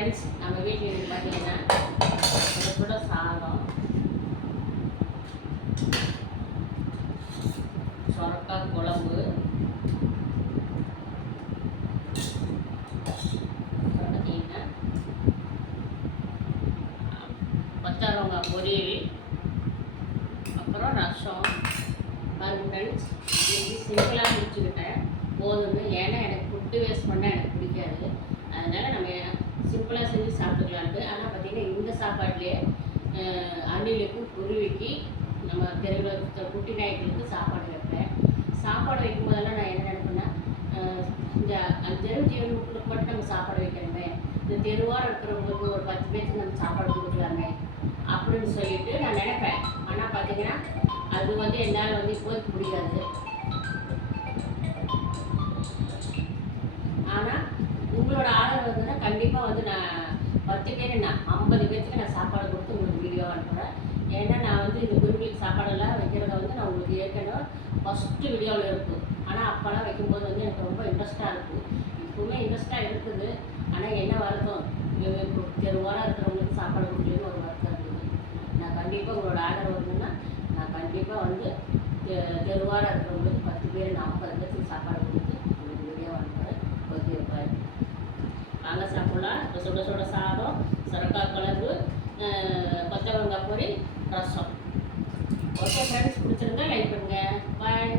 Friends, நம்ம வீட்டில் இது பார்த்தீங்கன்னா கூட சாதம், சொரக்காய் குழம்பு, பார்த்தீங்கன்னா கொத்தவரங்காய் பொரியல், அப்புறம் ரசம். பாருங்க ஃப்ரெண்ட்ஸ், இன்னைக்கு சிம்பிளாக முடிச்சுக்கிட்டேன் போதும்னு. ஏன்னா எனக்கு ஃபுட்டு வேஸ்ட் பண்ணால் எனக்கு பிடிக்காது. அதனால் நம்ம சிம்பிளாக செஞ்சு சாப்பிட்டுக்கலான்ட்டு. ஆனால் பார்த்திங்கன்னா இந்த சாப்பாட்லேயே அணிலுக்கு குருவிக்கு நம்ம தெருவில் இருக்கிற குட்டி நாய்களுக்கு சாப்பாடு வைப்பேன். சாப்பாடு வைக்கும் போதெல்லாம் நான் என்ன நினைப்பேன்னா, இந்த தெரு ஜீவனுக்கு மட்டும் நம்ம சாப்பாடு வைக்கணுமே, இந்த தெருவாக இருக்கிறவங்களுக்கு ஒரு 10 பேருக்கு நம்ம சாப்பாடு கொடுக்கலாமே அப்படின்னு சொல்லிட்டு நான் நினைப்பேன். ஆனால் பார்த்திங்கன்னா அது என்னால் இப்போதைக்கு முடியாது. ஆனால் உங்களோட ஆதரவு இருந்ததுன்னா கண்டிப்பாக நான் 10 பேர் நான் 50 பேருக்கு நான் சாப்பாடு கொடுத்து உங்களுக்கு வீடியோ அனுப்புகிறேன். ஏன்னா நான் இந்த குருவிக்கு சாப்பாடெல்லாம் வைக்கிறத நான் உங்களுக்கு ஏற்கனவே ஃபஸ்ட்டு வீடியோவில் இருக்குது. ஆனால் அப்போல்லாம் வைக்கும்போது எனக்கு ரொம்ப இன்ட்ரெஸ்ட்டாக இருக்குது. இப்போவுமே இன்ட்ரெஸ்ட்டாக இருக்குது. ஆனால் என்ன வருத்தம், தெருவாராக இருக்கிறவங்களுக்கு சாப்பாடு கொடுக்கலன்னு ஒரு வருத்தம் இருக்குது. நான் கண்டிப்பாக உங்களோட ஆதரவு இருந்ததுன்னா நான் கண்டிப்பாக தெருவாராக இருக்கிறவங்களுக்கு 10 பேர் 40 பேருக்கு சாப்பாடு கொடுத்து உங்களுக்கு வீடியோ அனுப்புகிறேன். Okay bye. வாங்க சாப்பிட்லாம். இப்போ சுட சுட சாதம், சொரக்காய் குழம்பு, கொத்தவரங்காய் பொரி, ரசம். ஓகே ஃப்ரெண்ட்ஸ், பிடிச்சிருந்தா லைக் பண்ணுங்கள். பாய்.